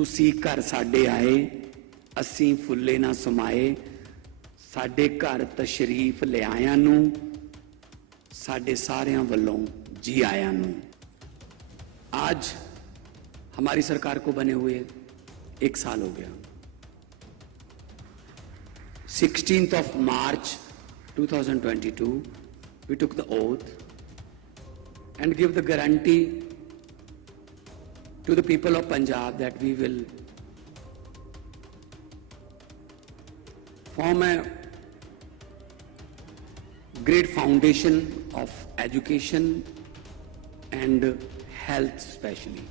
तुसी घर साडे आए, असीं फुल्ले ना समाए, साडे घर तशरीफ ले आया नू, साडे सारियां वल्लों जी आया नू। आज हमारी सरकार को बने हुए 1 साल हो गया। 16th of March 2022, we took the oath and give the guarantee to the people of Punjab that we will form a great foundation of education and health especially,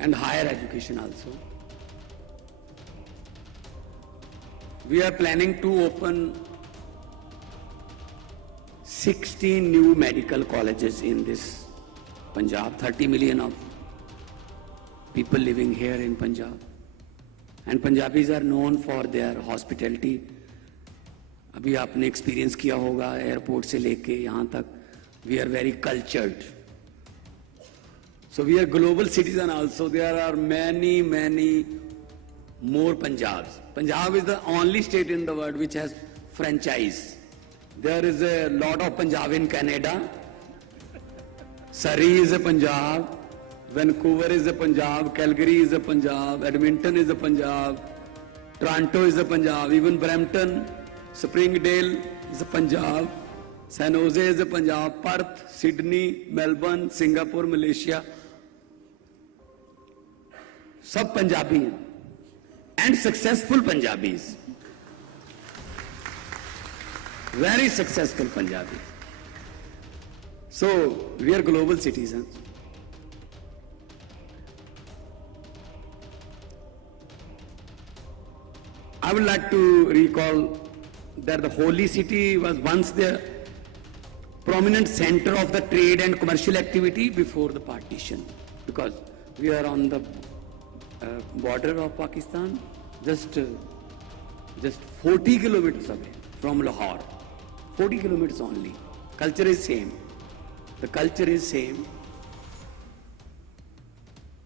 and higher education also. We are planning to open 16 new medical colleges in this Punjab, 30 million of people living here in Punjab. And Punjabis are known for their hospitality. अभी आपने एक्सपीरियंस किया होगा एयरपोर्ट से लेके यहाँ तक, we are very cultured. So we are global citizen also. There are many more Punjabs. Punjab is the only state in the world which has franchise. There is a lot of Punjab in Canada. Surrey is a Punjab, Vancouver is a Punjab, Calgary is a Punjab, Edmonton is a Punjab, Toronto is a Punjab, even Brampton, Springdale is a Punjab, San Jose is a Punjab, Perth, Sydney, Melbourne, Singapore, Malaysia, सब पंजाबी हैं and successful Punjabis, very successful Punjabis. So we are global citizens. I would like to recall that the holy city was once the prominent center of the trade and commercial activity before the partition, because we are on the border of Pakistan, just 40 kilometers away from Lahore. 40 kilometers only. Culture is same. The culture is same.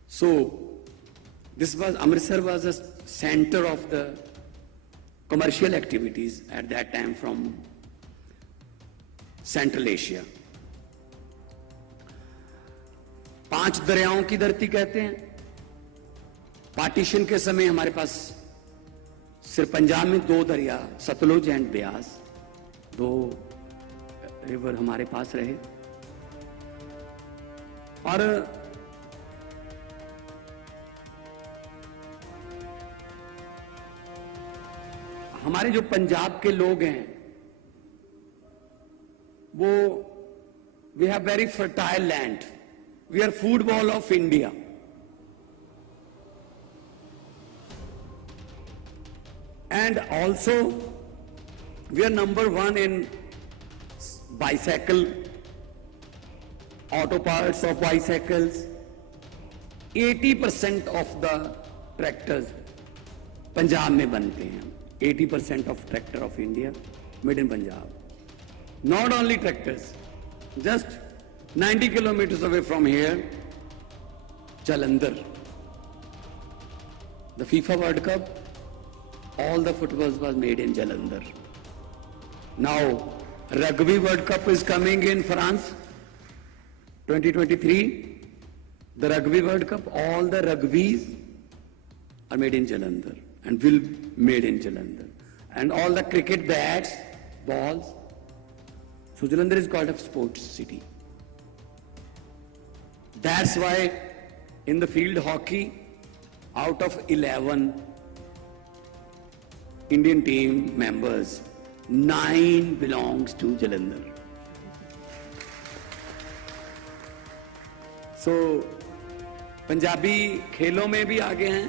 So this was, Amritsar was a center of the commercial activities at that time from Central Asia. 5 दरियाओं की धरती कहते हैं। पार्टीशन के समय हमारे पास सिर्फ पंजाब में 2 दरिया, सतलुज एंड ब्यास, 2 रिवर हमारे पास रहे। और हमारे जो पंजाब के लोग हैं वो we have very fertile land, we are food bowl of India. And also we are number 1 in bicycle, auto parts of bicycles. 80% of the tractors Punjab में बनते हैं। 80% of tractor of India made in Punjab. Not only tractors, just 90 kilometers away from here, Jalandhar, the FIFA World Cup, all the football was made in Jalandhar. Now, Rugby World Cup is coming in France, 2023. The Rugby World Cup, all the rugbies are made in Jalandhar and will be made in Jalandhar. And all the cricket bats, balls. So Jalandhar is called a sports city. That's why in the field hockey, out of 11 Indian team members, 9 belongs to Jalandhar. So, Punjabi खेलों में भी आगे हैं,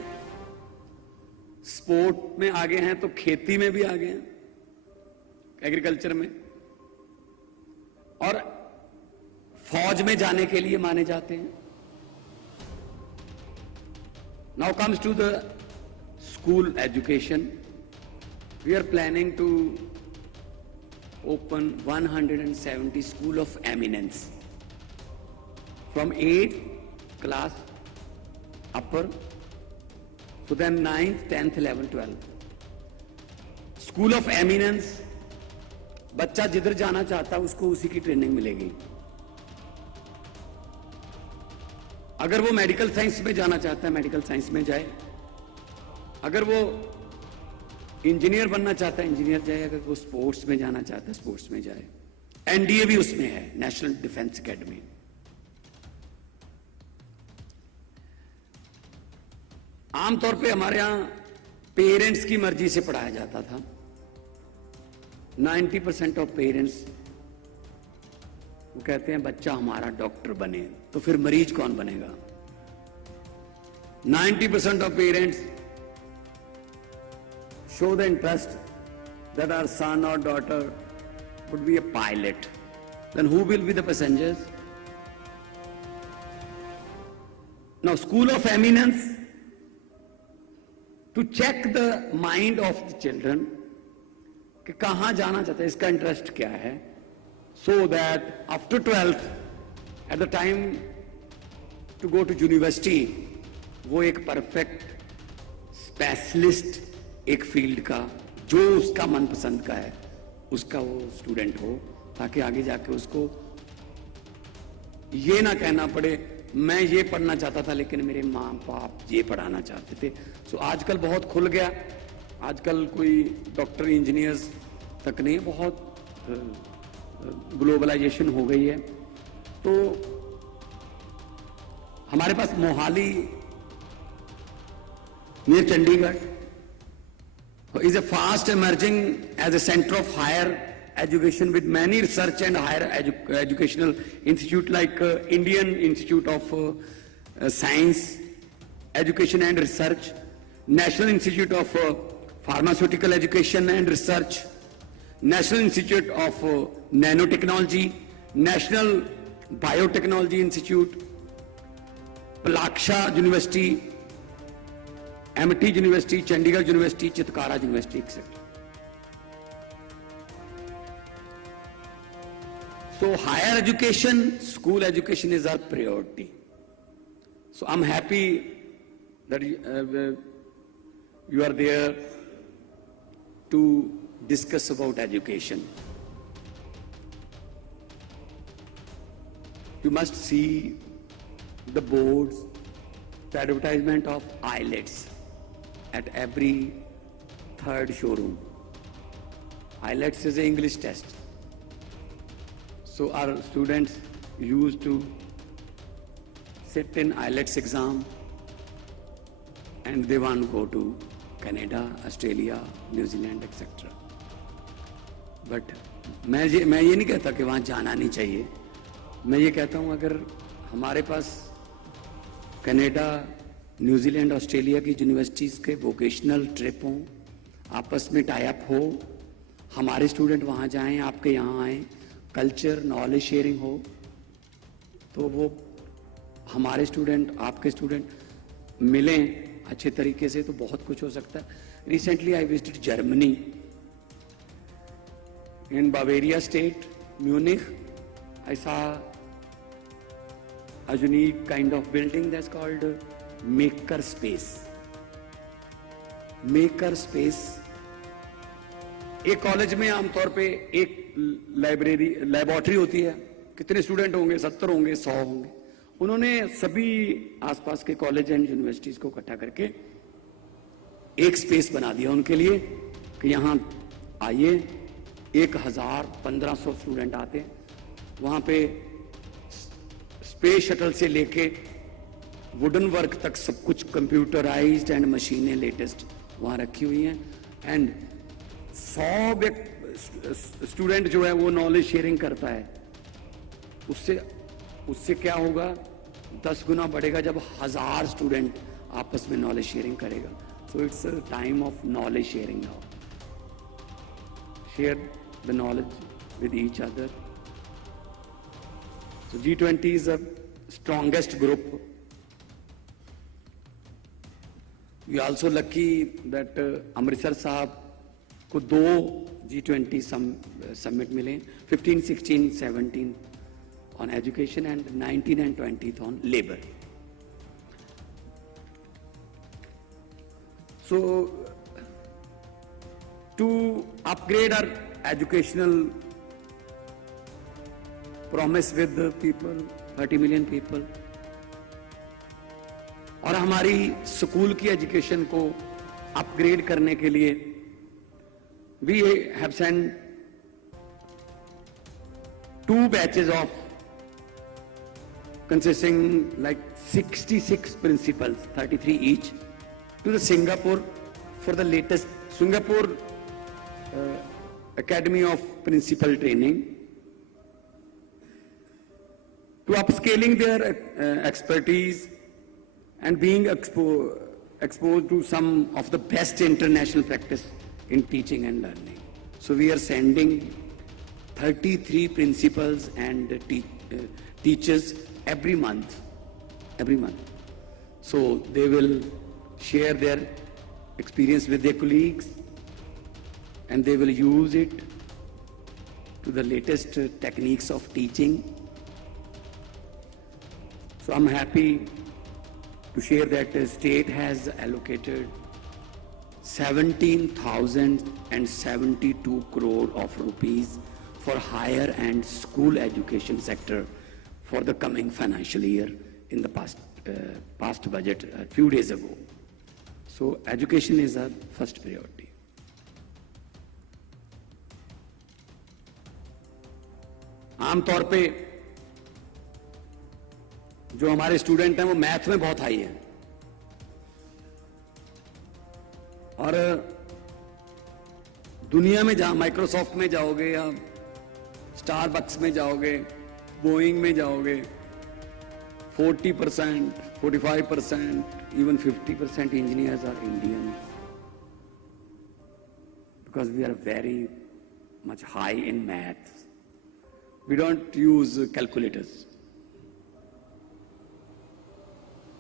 स्पोर्ट में आगे हैं, तो खेती में भी आगे हैं, एग्रीकल्चर में, और फौज में जाने के लिए माने जाते हैं। Now comes to the school education. We are planning to open 170 school of eminence from 8th class upper. So then 9th, 10th, 11th, 12th. School of eminence, बच्चा जिधर जाना चाहता है उसको उसी की ट्रेनिंग मिलेगी. अगर वो मेडिकल साइंस में जाना चाहता है मेडिकल साइंस में जाए, अगर वो इंजीनियर बनना चाहता है इंजीनियर जाए, अगर वो स्पोर्ट्स में जाना चाहता है स्पोर्ट्स में जाए. एनडीए भी उसमें है, नेशनल डिफेंस एकेडमी. आमतौर पे हमारे यहां पेरेंट्स की मर्जी से पढ़ाया जाता था. 90% ऑफ पेरेंट्स वो कहते हैं बच्चा हमारा डॉक्टर बने, तो फिर मरीज कौन बनेगा? 90% of parents show the interest that our son or daughter would be a pilot. Then who will be the passengers? Now, school of eminence, to check the mind of the children, कि कहां जाना चाहते हैं, इसका इंटरेस्ट क्या है, so that after 12th, at the time to go to university, वो एक परफेक्ट स्पेशलिस्ट एक फील्ड का जो उसका मनपसंद का है उसका वो स्टूडेंट हो, ताकि आगे जाके उसको ये ना कहना पड़े मैं ये पढ़ना चाहता था लेकिन मेरे माँ बाप ये पढ़ाना चाहते थे. सो आजकल बहुत खुल गया, आजकल कोई डॉक्टर इंजीनियर्स तक नहीं, बहुत ग्लोबलाइजेशन हो गई है. तो हमारे पास Mohali near Chandigarh is a fast emerging as a center of higher education with many research and higher educational institute like Indian Institute of Science, Education and Research, National Institute of Pharmaceutical Education and Research, National Institute of Nanotechnology, National Biotechnology Institute, Palaksha University, Amity university, Chandigarh university, Chitkara university, etcetera. So higher education, school education is our priority. So I'm happy that you are there to discuss about education. You must see the boards, the advertisement of IELTS at every third showroom. IELTS is an English test. So our students used to sit in IELTS exam and they want to go to Canada, Australia, New Zealand, etc. But मैं ये नहीं कहता कि वहाँ जाना नहीं चाहिए. मैं ये कहता हूँ अगर हमारे पास कनाडा, न्यूजीलैंड, ऑस्ट्रेलिया की यूनिवर्सिटीज़ के वोकेशनल ट्रिप हों, आपस में टाई अप हो, हमारे स्टूडेंट वहाँ जाएं, आपके यहाँ आएँ, कल्चर नॉलेज शेयरिंग हो, तो वो हमारे स्टूडेंट आपके स्टूडेंट मिलें अच्छे तरीके से, तो बहुत कुछ हो सकता है. Recently I visited Germany, in Bavaria state, Munich. I saw a unique kind of building that's called Maker Space. Maker Space. एक कॉलेज में आमतौर पे एक लैबोरेटरी होती है. कितने स्टूडेंट होंगे? 70 होंगे, 100 होंगे. उन्होंने सभी आसपास के कॉलेज एंड यूनिवर्सिटीज को इकट्ठा करके एक स्पेस बना दिया उनके लिए कि यहाँ आइए. 1000-1500 स्टूडेंट आते हैं. वहां पे स्पेस शटल से लेके वुडन वर्क तक सब कुछ कंप्यूटराइज्ड एंड मशीनें लेटेस्ट वहां रखी हुई हैं. एंड 100 स्टूडेंट जो है वो नॉलेज शेयरिंग करता है. उससे क्या होगा? 10 गुना बढ़ेगा जब 1000 स्टूडेंट आपस में नॉलेज शेयरिंग करेगा. So it's a time of knowledge sharing now. Share the knowledge with each other. So G20 is the strongest group. We are also lucky that Amritsar साहब को 2 G20 summit मिले, 15, 16, 17 on education and 19 and 20 on labor. So to upgrade our educational promise with the people, 30 million people, और हमारी स्कूल की एजुकेशन को अपग्रेड करने के लिए we have sent 2 batches of consisting like 66 principals, 33 each, to the Singapore for the latest Singapore Academy of Principal Training, to upscaling their expertise and being exposed to some of the best international practice in teaching and learning. So we are sending 33 principals and teachers every month. So they will share their experience with their colleagues and they will use it to the latest techniques of teaching. So I'm happy to share that the state has allocated 17,072 crore of rupees for higher and school education sector for the coming financial year in the past budget a few days ago. So education is our first priority. आमतौर पे जो हमारे स्टूडेंट हैं वो मैथ में बहुत हाई हैं और दुनिया में जहां माइक्रोसॉफ्ट में जाओगे या स्टारबक्स में जाओगे, बोइंग में जाओगे, 40%, 45%, even 50% engineers are Indians because we are very much high in maths. We don't use calculators.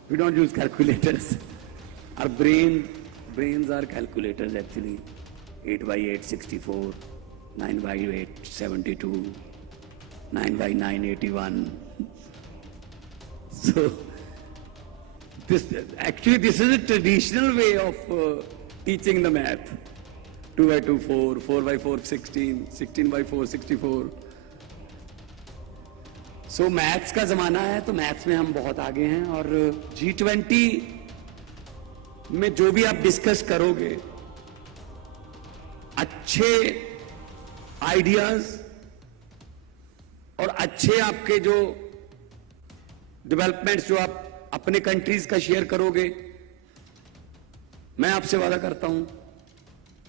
Our brains are calculators actually. 8 by 8, 64, 9 by 8, 72, 9 by 9, 81. So, this is a traditional way of teaching the math. 2 by 2, 4, 4 by 4, 16, 16 by 4, 64. So, मैथ्स का जमाना है तो मैथ्स में हम बहुत आगे हैं और G20 में जो भी आप डिस्कस करोगे, अच्छे आइडियाज और अच्छे आपके जो डेवलपमेंट्स जो आप अपने कंट्रीज का शेयर करोगे, मैं आपसे वादा करता हूं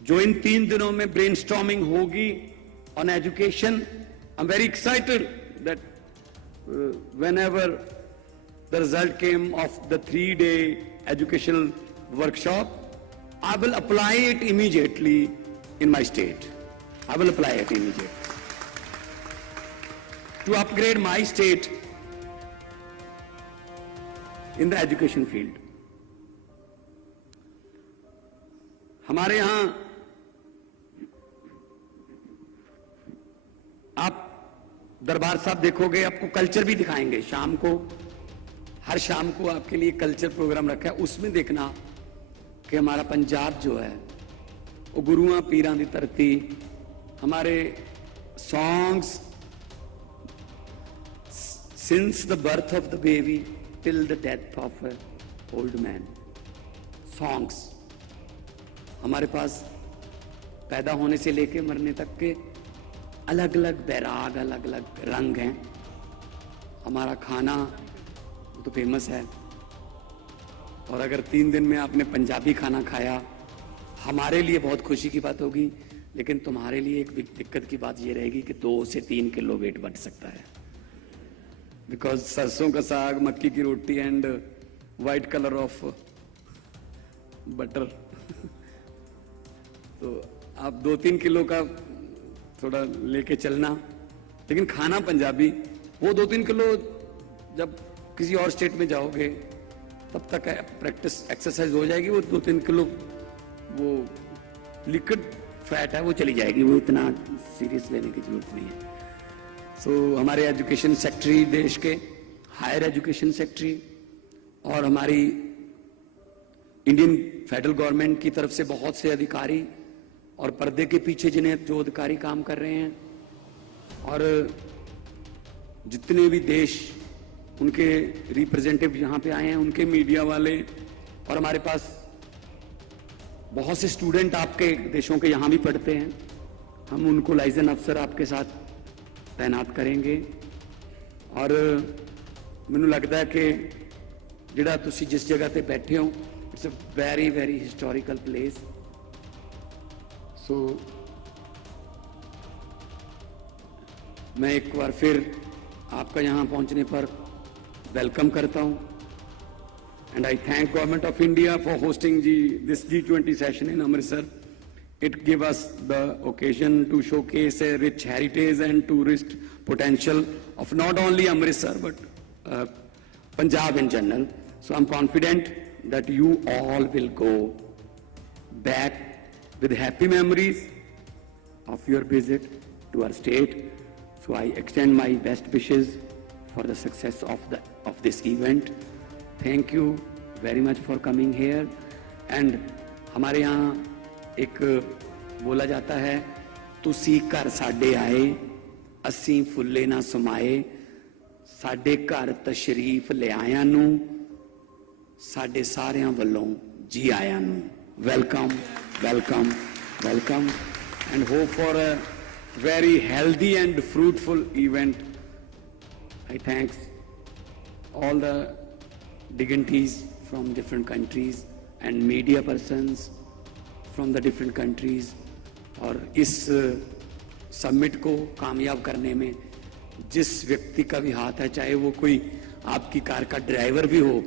जो इन 3 दिनों में ब्रेनस्टॉर्मिंग होगी on education, I am very excited that whenever the result came of the 3-day educational workshop, I will apply it immediately in my state. I will apply it immediately to upgrade my state in the education field. हमारे यहां आप दरबार साहब देखोगे, आपको कल्चर भी दिखाएंगे शाम को, हर शाम को आपके लिए कल्चर प्रोग्राम रखा है। उसमें देखना कि हमारा पंजाब जो है वो गुरुआं पीरां दी धरती, हमारे songs since the birth of the baby till the death of A old man, songs हमारे पास पैदा होने से लेके मरने तक के अलग अलग बैराग, अलग अलग रंग हैं। हमारा खाना तो फेमस है और अगर 3 दिन में आपने पंजाबी खाना खाया, हमारे लिए बहुत खुशी की बात होगी, लेकिन तुम्हारे लिए एक दिक्कत की बात ये रहेगी कि 2 से 3 किलो वेट बढ़ सकता है, बिकॉज सरसों का साग, मक्की की रोटी and white colour of butter तो आप 2-3 किलो का थोड़ा लेके चलना, लेकिन खाना पंजाबी। वो 2-3 किलो जब किसी और स्टेट में जाओगे तब तक प्रैक्टिस एक्सरसाइज हो जाएगी, वो 2-3 किलो वो लिक्विड फैट है वो चली जाएगी, वो इतना सीरियस लेने की जरूरत नहीं है। सो हमारे एजुकेशन सेक्रेटरी, देश के हायर एजुकेशन सेक्रेटरी और हमारी इंडियन फेडरल गवर्नमेंट की तरफ से बहुत से अधिकारी और पर्दे के पीछे जिन्हें जो अधिकारी काम कर रहे हैं, और जितने भी देश उनके रिप्रेजेंटेटिव यहाँ पे आए हैं, उनके मीडिया वाले, और हमारे पास बहुत से स्टूडेंट आपके देशों के यहाँ भी पढ़ते हैं। हम उनको लाइजन अफसर आपके साथ तैनात करेंगे। और मैनू लगता है कि जिहड़ा तुसी जिस जगह ते बैठे हो, it's a very very historical place. So मैं एक बार फिर आपका यहाँ पहुँचने पर वेलकम करता हूँ। And I thank Government of India for hosting this G20 session in Amritsar. It gave us the occasion to showcase a rich heritage and tourist potential of not only Amritsar but Punjab in general. So I'm confident that you all will go back with happy memories of your visit to our state. So I extend my best wishes for the success of this event. Thank you very much for coming here. And हमारे यहाँ एक बोला जाता है, तुसी घर साडे आए असी फुल्ले ना समाए, साडे घर तशरीफ ले आया नू साडे सारियां वल्लों जी आया नू। Welcome, welcome, welcome, and hope for a very healthy and fruitful event. I thanks all the dignitaries from different countries and media persons from the different countries। और इस समिट को कामयाब करने में जिस व्यक्ति का भी हाथ है, चाहे वो कोई आपकी कार का ड्राइवर भी हो,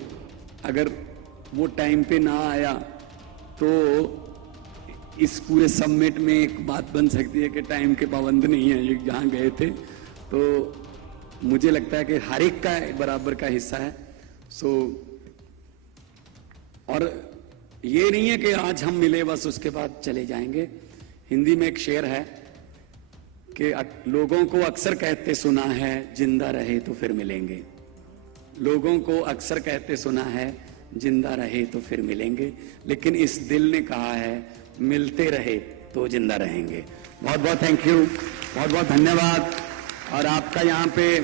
अगर वो टाइम पे ना आया तो इस पूरे समिट में एक बात बन सकती है कि टाइम के पाबंद नहीं है ये जहाँ गए थे। तो मुझे लगता है कि हर एक का बराबर का हिस्सा है। सो और ये नहीं है कि आज हम मिले बस उसके बाद चले जाएंगे। हिंदी में एक शेर है कि लोगों को अक्सर कहते सुना है जिंदा रहे तो फिर मिलेंगे। लोगों को अक्सर कहते सुना है जिंदा रहे तो फिर मिलेंगे, लेकिन इस दिल ने कहा है मिलते रहे तो जिंदा रहेंगे। बहुत बहुत थैंक यू, बहुत बहुत धन्यवाद। और आपका यहाँ पे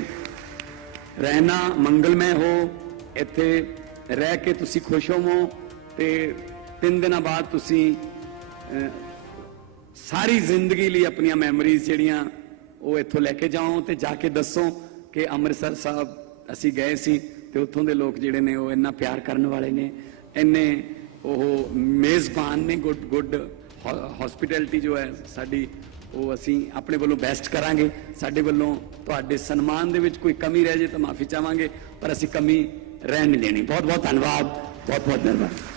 रहना मंगलमय हो, इत्थे रह के तुसी खुश होवो ते 3 दिनों बाद तुसी सारी जिंदगी लिए अपनी मैमोरीज जिहड़ियां वो इत्थों लैके जाओ ते जाके दसो कि अमृतसर साहब असी गए सी ते उत्थों दे लोग जिहड़े ने वो इन्ना प्यार करने वाले ने, इन्ने वो मेजबान ने, गुड हॉस्पिटैलिटी जो है साडी वो असी अपने वालों बेस्ट करांगे। साडे वालों तुहाडे सन्मान दे विच कोई कमी रह जाए तो माफी चाहांगे, पर असी कमी रहन नहीं देनी। बहुत बहुत धन्यवाद, बहुत बहुत धन्यवाद।